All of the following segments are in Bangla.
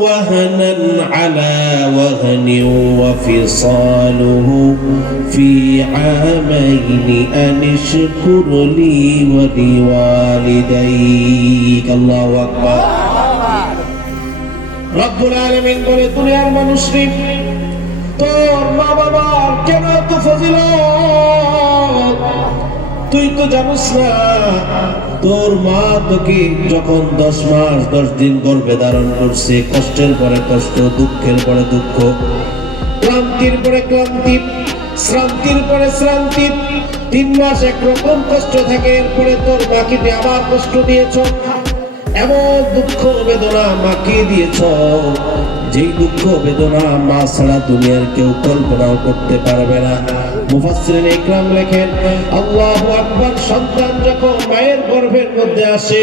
وهنا على وهن وفصاله في عامين أن اشكر لي ولوالديك الله أكبر রব্বুল আলামিন বলে দুনিয়ার মানুষরে তোর মা বাবার কেন এত ফজিলত তুই তো জানিস না তোর মা তোকে যখন 10 মাস 10 দিন গর্ভে ধারণ করছে কষ্টের পরে কষ্ট দুঃখের পরে দুঃখ ক্লান্তির পরে ক্লান্তি শ্রান্তির পরে শ্রান্তি 3 মাস একরকম কষ্ট থাকে এরপরে তোর মাকে আবার কষ্ট দিয়েছ এমন দুঃখ বেদনা মাকে দিয়েছ যেই দুঃখ বেদনা মা ছাড়া দুনিয়ার কেউ কল্পনাও করতে পারবে না মুফাসসিরিন ইকরাম লেখেন আল্লাহু আকবার সন্তান যখন মায়ের গর্ভের মধ্যে আসে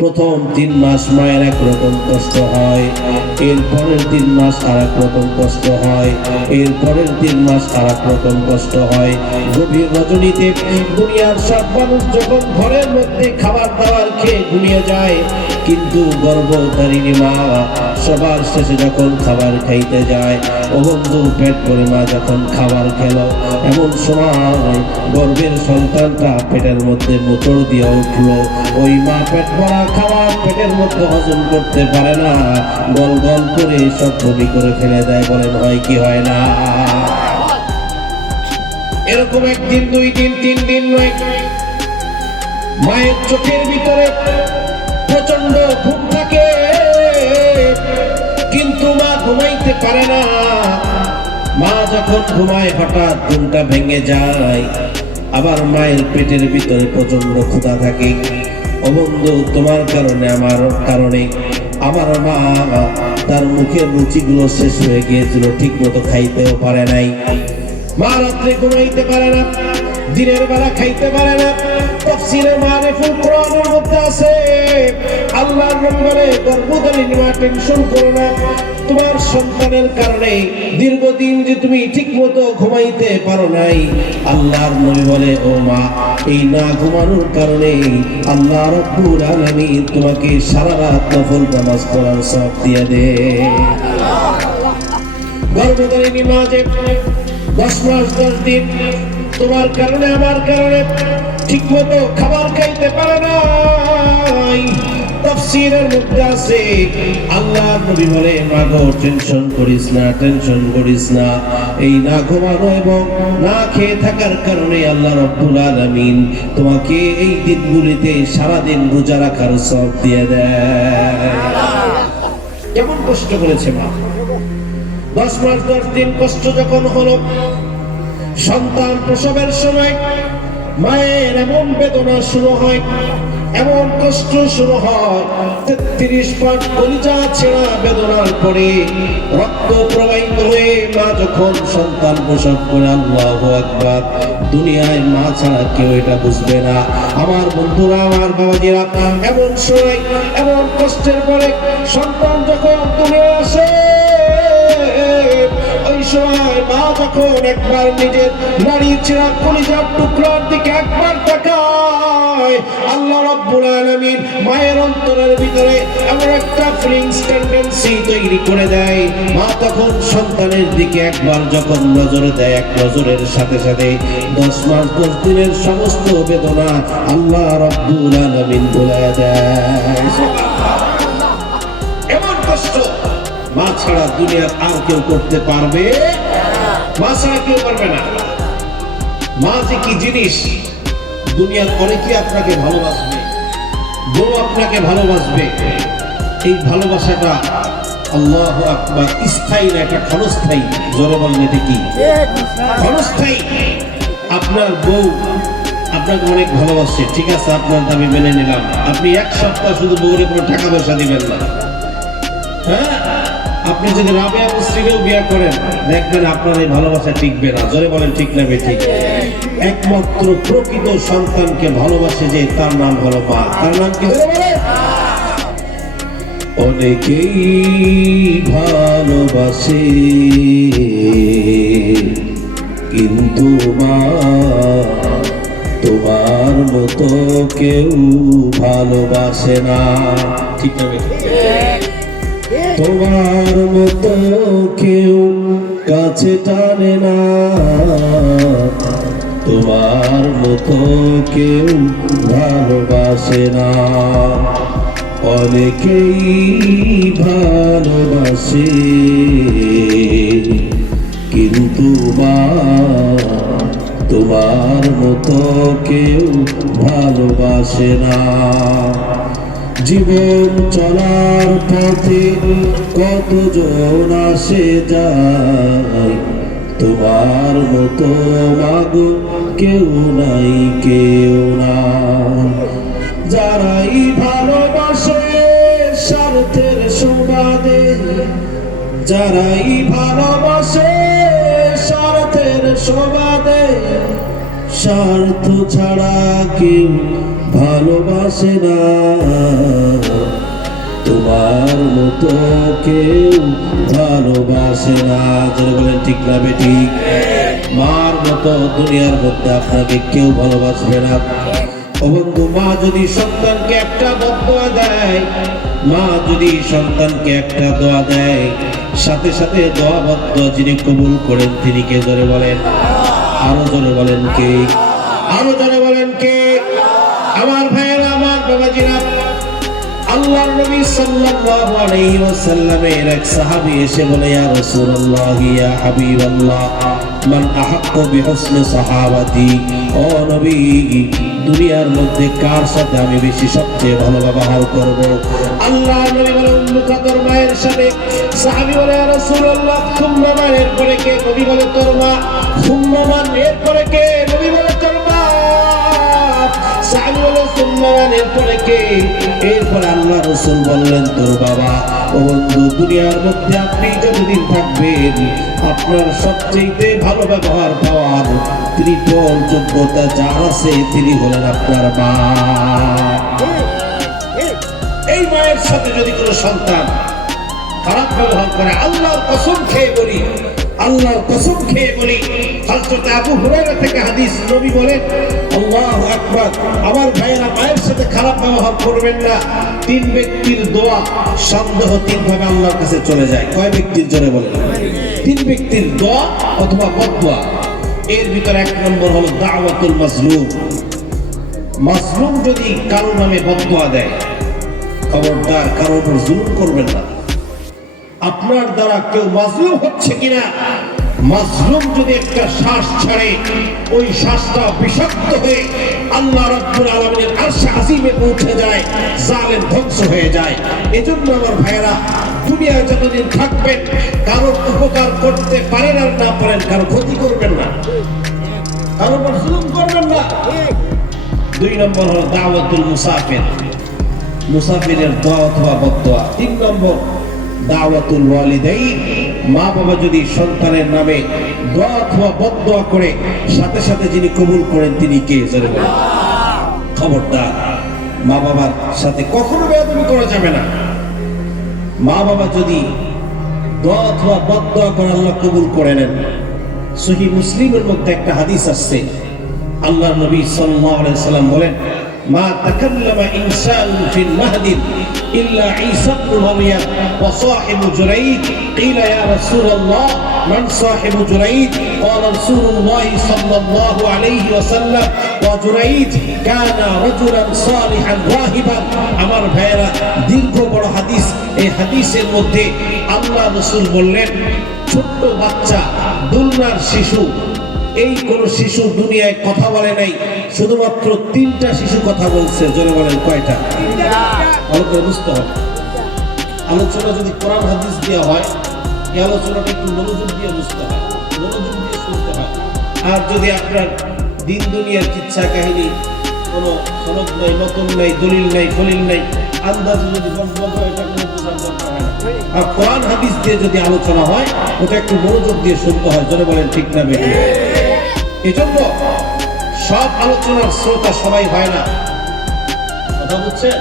প্রথম 3 মাস মায়ের একরকম কষ্ট হয় এরপরের 3 মাস আরেক রকম কষ্ট হয় এরপরের 3 মাস আরেক রকম কষ্ট হয় গভীর রজনীতে দুনিয়ার সব মানুষ যখন ঘরের মধ্যে খাবার দাবার খেয়ে ঘুমিয়ে যায় কিন্তু গর্ভধারিণী মা সবার শেষে যখন খাবার খাইতে যায় ও বন্ধু পেট ভরে মা যখন খাবার খেলো এমন সময় গর্ভের সন্তানটা পেটের মধ্যে মোচড় দিয়ে উঠলো ওই মা পেট ভরা খাবার পেটের মধ্যে হজম করতে পারে না গল গল করে সব বমি করে ফেলে দেয় বলেন হয় কি হয় না এরকম একদিন 2 দিন 3 দিন নয় মায়ের চোখের ভিতরে প্রচন্ড ঘুম থাকে কিন্তু মা ঘুমাইতে পারে না মা যখন ঘুমায় হঠাৎ ঘুমটা ভেঙে যায় আবার মায়ের পেটের ভিতরে প্রচন্ড ক্ষুধা থাকে ও বন্ধু তোমার কারণে আমার কারণে আমার মা তার মুখের রুচিগুলো শেষ হয়ে গিয়েছিল ঠিক মতো খাইতেও পারে নাই মা রাত্রে ঘুমাইতে পারে না দিনের বেলা খাইতে পারে না তাফসীরে মারিফুল কোরআনের মধ্যে আছে আল্লাহর নবী বলে গর্ভধারিণী মা টেনশন করো না তোমার সন্তানের কারণে দীর্ঘদিন যে তুমি ঠিকমতো ঘুমাইতে পারো নাই আল্লাহর নবী বলে ও মা এই না ঘুমানোর কারণে আল্লাহ রাব্বুল আলামিন তোমাকে সারা রাত নফল নামাজ পড়ার সওয়াব দিয়ে দেয় গর্ভধারিণী মা যে 10 মাস 10 দিন তোমার কারণে আমার কারণে ঠিকমতো খাবার খাইতে পারে নাই তাফসীরের মধ্যে আছে আল্লাহর নবী বলে মাগো টেনশন করিস না এই না ঘুমানো এবং না খেয়ে থাকার কারণে আল্লাহ রাব্বুল আলামিন তোমাকে এই দিনগুলিতে সারা দিন রোজা রাখার সওয়াব দিয়ে দেয় কেমন কষ্ট করেছে মা 10 মাস 10 দিন কষ্ট যখন হলো সন্তান প্রসবের সময় মায়ের এমন বেদনা শুরু হয় এমন কষ্ট শুরু হয় 33 পাক কলিজা ছেঁড়া বেদনার পরে রক্ত প্রবাহিত হয়ে মা যখন সন্তান প্রসব করে আল্লাহু আকবার দুনিয়ায় মা ছাড়া কেউ এটা বুঝবে না আমার বন্ধুরা আমার বাবাজিরা এমন সময় এমন কষ্টের পরে সন্তান যখন দুনিয়ায় আসে ওই সময় মা যখন একবার নিজের নারী ছেঁড়া কলিজার টুকরার দিকে একবার তাকায় আল্লাহ রাব্বুল আলামিন মায়ের অন্তরের ভিতরে এমন একটা ফিলিংস টেন্ডেন্সি তৈরি করে দেয় মা তখন সন্তানের দিকে একবার যখন নজর দেয় এক নজরের সাথে সাথে 10 মাস 10 দিনের সমস্ত বেদনা আল্লাহ রাব্বুল আলামিন ভুলায়া দেয় এমন কষ্ট মা ছাড়া দুনিয়ার আর কেউ করতে পারবে মা ছাড়া কেউ পারবে না মা যে কি জিনিস দুনিয়ার অনেকে আপনাকে ভালোবাসবে বউ আপনাকে ভালোবাসবে এই ভালোবাসাটা আল্লাহু আকবার স্থায়ী না এটা ক্ষণস্থায়ী জোরে বলেন এটা কি ক্ষণস্থায়ী আপনার বউ আপনাকে অনেক ভালোবাসছে ঠিক আছে আপনার দাবি মেনে নিলাম আপনি 1 সপ্তাহ শুধু বউরে কোনো টাকা পয়সা দিবেন না হ্যাঁ আপনি যদি রাবেয়া মুসরিকেও বিয়ে করেন দেখবেন আপনার এই ভালোবাসা টিকবে না জোরে বলেন ঠিক না বেঠিক একমাত্র প্রকৃত সন্তানকে ভালোবাসে যে তার নাম হলো মা তার নাম কি জোরে বলেন অনেকেই ভালোবাসে কিন্তু মা তোমার মতো কেউ ভালোবাসে না ঠিক না বেঠিক তোমার মতো কেউ কাছে টানে না, তোমার মতো কেউ ভালোবাসে না। অনেকেই ভালোবাসে কিন্তু মা তোমার মতো কেউ ভালোবাসে না। জীবন চলার পথে কতজন আসে যায়, তোমার মতো মাগো কেউ নাই কেউ না। যারাই ভালোবাসে স্বার্থের সুবাদে, যারাই ভালোবাসে স্বার্থের সুবাদে, স্বার্থ ছাড়া কেউ ভালোবাসে না। তোমার মতো কেউ ভালোবাসে না। যারা বলেন ঠিক না বেঠিক? মার মতো দুনিয়ার মধ্যে আপনাকে কেউ ভালোবাসবে না। ও বন্ধু, মা যদি সন্তানকে একটা বদদোয়া দেয়, মা যদি সন্তানকে একটা দোয়া দেয়, সাথে সাথে দোয়া বদদোয়া যিনি কবুল করেন তিনি কে? জোরে বলেন, আরো জোরে বলেন কে? আরো জোরে বলেন কে? আমার ভাইয়েরা, আমার বাবাজিরা, আল্লাহর নবী সাল্লাল্লাহু আলাইহি ওয়াসাল্লামের এক সাহাবী এসে বলে, ইয়া রাসূলুল্লাহ, ইয়া হাবিবাল্লাহ, মান আহাক্কু বিহুসনি সাহাবাতি। ও নবী, দুনিয়ার মধ্যে কার সাথে আমি বেশি সবচেয়ে ভালো ব্যবহার করব? আল্লাহর নবী বলে, উম্মু কাদর, মায়ের সাথে। সাহাবী বলে, ইয়া রাসূলুল্লাহ, সুম্মা মান, এরপরে কে? নবী বলে, তোর মা। সুম্মা মান, এরপরে কে? নবী বলে, তোর মা। সাহাবী বলে, সুম্মা মান, এরপরে কে? এরপরে আল্লাহ রাসূল বললেন, তোর বাবা। ও বন্ধু, দুনিয়ার মধ্যে আপনি যতদিন থাকবেন, আপনার সবচেয়ে ভালো ব্যবহার পাওয়ার ত্রিপল যোগ্যতা যার আছে তিনি হলেন আপনার মা। এই মায়ের সাথে যদি কোনো সন্তান খারাপ ব্যবহার করে, আল্লাহর কসম খেয়ে বলি, আল্লাহর কসম খেয়ে বলি, হযরত আবু হুরায়রা থেকে হাদিস, নবী বলেন, আল্লাহু আকবার, আমার ভাইয়েরা, মায়ের সাথে খারাপ ব্যবহার করবেন না। তিন ব্যক্তির দোয়া সন্দেহ তিন ভাবে আল্লাহর কাছে চলে যায়। কয় ব্যক্তির? জোরে বলেন। তিন ব্যক্তির দোয়া অথবা বদদোয়া। এর ভিতরে এক নম্বর হলো দাওয়াতুল মাজলুম। মাজলুম যদি কারো নামে বদদোয়া দেয়, খবরদার কারোর উপর জুলুম করবেন না। আপনার দ্বারা কেউ মাজলুম হচ্ছে কিনা, মাজলুম যদি একটা শ্বাস ছাড়ে, ওই শ্বাসটা বিষাক্ত হয়ে আল্লাহ রাব্বুল আলামিনের আরশে আজিমে পৌঁছে যায়, জালেম ধ্বংস হয়ে যায়। এজন্য আমার ভাইয়েরা, দুনিয়ায় যতদিন থাকবেন, কারোর উপকার করতে পারেন আর না পারেন, কারো ক্ষতি করবেন না, কারোর উপর জুলুম করবেন না। দুই নম্বর হলো দাওয়াতুল মুসাফির, মুসাফিরের দোয়া অথবা বদদোয়া। তিন নম্বর দাওয়াতুল ওয়ালিদাইন, মা বাবা যদি সন্তানের নামে দোয়া অথবা বদদোয়া করে, সাথে সাথে যিনি কবুল করেন তিনি কে? জোরে বলেন। খবরদার, মা বাবার সাথে কখনো বেয়াদবি করা যাবে না। মা বাবা যদি দোয়া অথবা বদদোয়া করে আল্লাহ কবুল করে নেন। সহিহ মুসলিমের মধ্যে একটা হাদিস আসছে, আল্লাহর নবী সাল্লাল্লাহু আলাইহি ওয়াসাল্লাম বলেন, মা তাকাল্লামা ইনসানুন ফিল মাহদি ইল্লা ঈসা ইবনে মারইয়াম ওয়া সাহিবু জুরাইজ। ক্বিলা ইয়া রাসূলুল্লাহ, মান সাহিবু জুরাইজ? ক্বালা রাসূলুল্লাহ সাল্লাল্লাহু আলাইহি ওয়াসাল্লাম, ওয়া জুরাইজ কানা রাজুলান সালিহান রাহিবান। আমার ভাইয়েরা, দীর্ঘ বড় হাদিস। এই হাদিসের মধ্যে আল্লাহ রাসূল বললেন, ছোট্ট বাচ্চা, দুলনার শিশু, এই কোন শিশু দুনিয়ায় কথা বলে নাই, শুধুমাত্র তিনটা শিশু কথা বলছে। জোরে বলেন, কয়টা? ভালো করে বুঝতে হবে। আলোচনা যদি কোরআন হাদিস দেওয়া হয়, এই আলোচনাটা একটু মনোযোগ দিয়ে বুঝতে হয়, মনোযোগ দিয়ে শুনতে হয়। আর যদি আপনার দিন দুনিয়ার কিচ্ছা কাহিনী, কোনো সনদ নাই, নতুন নাই, দলিল নাই, ফলিল নাই, আন্দাজে যদি বক্তব্য হয়, এটা কোনো বোঝার দরকার হয় না। আর কোরআন হাদিস দিয়ে যদি আলোচনা হয়, ওটা একটু মনোযোগ দিয়ে শুনতে হয়। জোরে বলেন, ঠিক না বেঠিক? এজন্য সব আলোচনার শ্রোতা সবাই হয় না, কথা বুঝছেন?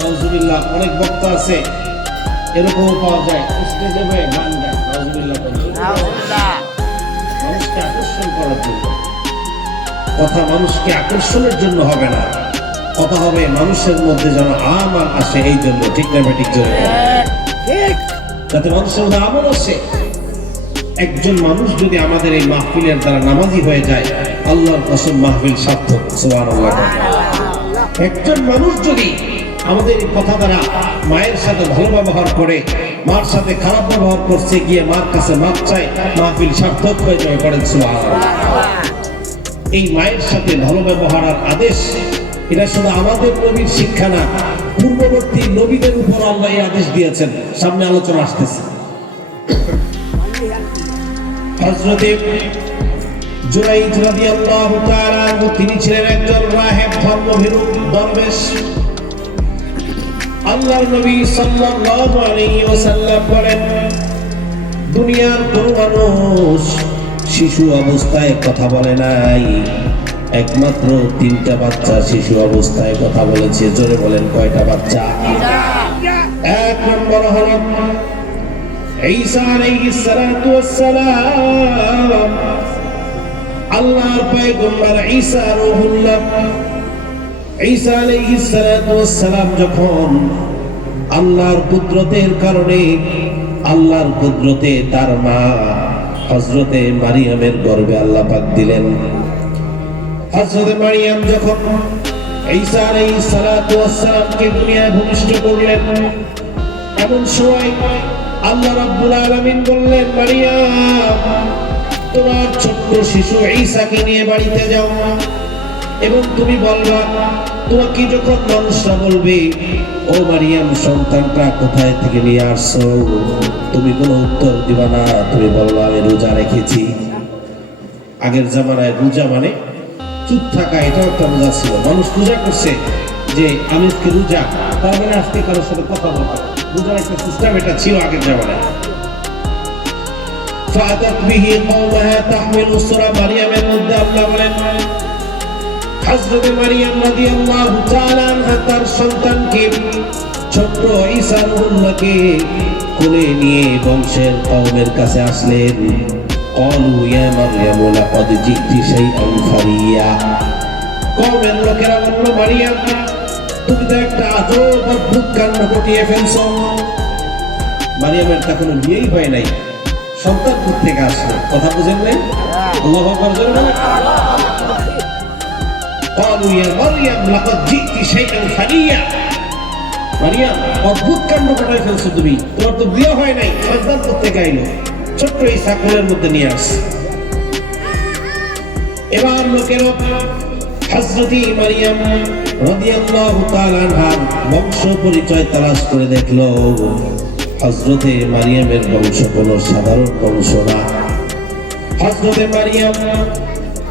নাউজুবিল্লাহ, অনেক বক্তা আছে এরকমও পাওয়া যায়, স্টেজে হয়ে গান গায়, নাউজুবিল্লাহ, মানুষকে আকর্ষণ করার জন্য। কথা মানুষকে আকর্ষণের জন্য হবে না, কথা হবে মানুষের মধ্যে যেন আমার আসে, এই জন্য। ঠিক না বেঠিক? জোরে যাতে মানুষের মধ্যে আমল আসে। একজন মানুষ যদি আমাদের এই মাহফিলের দ্বারা নামাজি হয়ে যায়, আল্লাহর কসম মাহফিল সার্থক। সুবহানাল্লাহ। একজন মানুষ যদি আমাদের এই কথা দ্বারা মায়ের সাথে ভালো ব্যবহার করে, মার সাথে খারাপ ব্যবহার করছে গিয়ে মার কাছে মাপ চায়, মাহফিল সার্থক হয়ে যাবে। করেন সুবহানাল্লাহ। এই মায়ের সাথে ভালো ব্যবহারের আদেশ, এটা শুধু আমাদের নবীর শিক্ষা না, পূর্ববর্তী নবীদের উপর আল্লাহ এই আদেশ দিয়েছেন। সামনে আলোচনা আসতেছে। হযরত জুরাইজ রাদিয়াল্লাহু তাআলা আনহু, তিনি ছিলেন একজন রাহেব, ধর্মভীরু দরবেশ। আল্লাহর নবী সাল্লাল্লাহু আলাইহি ওয়াসাল্লাম বলেন, দুনিয়ার কোন মানুষ শিশু অবস্থায় কথা বলে নাই, একমাত্র 3টা বাচ্চা শিশু অবস্থায় কথা বলেছে। জোরে বলেন, কয়টা বাচ্চা? 1 নম্বর হলো ঈসা আলাইহিস সালাতু ওয়াস সালাম, আল্লাহর পয়গম্বর ঈসা রূহুল্লাহ। ঈসা আলাইহিস সালাতু ওয়াস সালাম যখন আল্লাহর কুদরতের কারণে, আল্লাহর কুদরতে তার মা হযরতে মারিয়ামের গর্ভে আল্লাহ পাক দিলেন। হযরতে মারিয়াম যখন ঈসা আলাইহিস সালাতু ওয়াস সালামকে দুনিয়ায় ভূমিষ্ঠ করলেন, এমন সময় আল্লাহ রাব্বুল আলামিন বললেন, মারিয়াম, তোমার ছোট্ট শিশু ঈসাকে নিয়ে বাড়িতে যাও এবং তুমি বলবা, তোমাকে যখন মানুষরা বলবে, ও মারিয়াম, সন্তানটা কোথায় থেকে নিয়ে আসছো, তুমি কোনো উত্তর দিবা না, তুমি বলবা, আমি রোজা রেখেছি। আগের জামানায় রোজা মানে চুপ থাকা, এটাও একটা রোজা ছিল। মানুষ রোজা করছে যে আমি আজকে রোজা, তার মানে আজকে কারোর সাথে কথা বলবো। রোজার একটা সিস্টেম এটা ছিল আগের জামানায়। ফাআতাত বিহি কওমাহা তাহমিলু, সূরা মারিয়ামের মধ্যে আল্লাহ বলেন, হযরত মারিয়াম রাদিয়াল্লাহু তাআলা আনহা তার সন্তানকে, ছোট্ট ঈসা রূহুল্লাহকে কোলে নিয়ে বংশের কওমের কাছে আসলেন। ক্বালু ইয়া মারইয়াম লাকাদ জিতি শাইআন ফারিয়া। কওমের লোকেরা বলল, মারিয়াম, তুমি তো একটা আজব অদ্ভুত কাণ্ড ঘটিয়ে ফেলছো। মারিয়ামের তা কোনো বিয়েই হয় নাই, সন্তান থেকে আসলো। কথা বুঝেন নাই? আল্লাহু আকবার জোরে বলেন। ক্বালু ইয়া মারইয়াম লাকাদ জিতি শাইআন ফারিয়া। মারিয়াম, অদ্ভুত কাণ্ড ঘটায় ফেলছো তুমি, তোমার তো বিয়ে হয় নাই, সন্তান থেকে আইলো। ছোট্ট ঈসা কোলের মধ্যে নিয়ে আসছে। এবার লোকেরা হযরত মারিয়াম রাদিয়াল্লাহু তাআলা আনহার বংশ পরিচয় তালাশ করে দেখলো, হযরতে মারিয়ামের বংশ কোনো সাধারণ বংশ না। হযরতে মারিয়াম,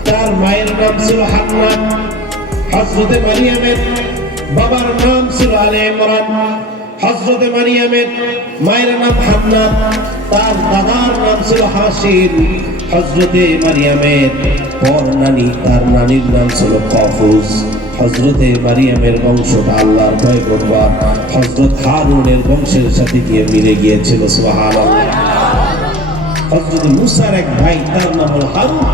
তার মায়ের নাম ছিল হান্না। হযরতে মারিয়ামের বাবার নাম ছিল আলে ইমরান। হযরতে মারিয়ামের মায়ের নাম হান্না, তার দাদার নাম ছিল হাশিম। হযরতে মারিয়ামের পর নানি, তার নানির নাম ছিল কাফুজ। হযরতে মারিয়ামের বংশটা আল্লাহর পয়গম্বর হযরত হারুনের বংশের সাথে গিয়ে মিলে গিয়েছিল। সুবহানাল্লাহ। হযরত মুসার এক ভাই, তার নাম হলো হারুন।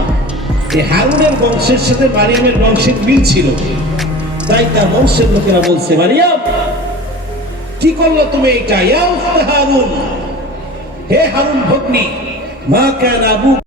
এই হারুনের বংশের সাথে মারিয়ামের বংশের মিল ছিল, তাই তার বংশের লোকেরা বলছে, মারিয়াম, কি করলো তুমি এটা? ইয়া উখতে হারুন, হে হারুন ভগ্নী, মা কানা আবু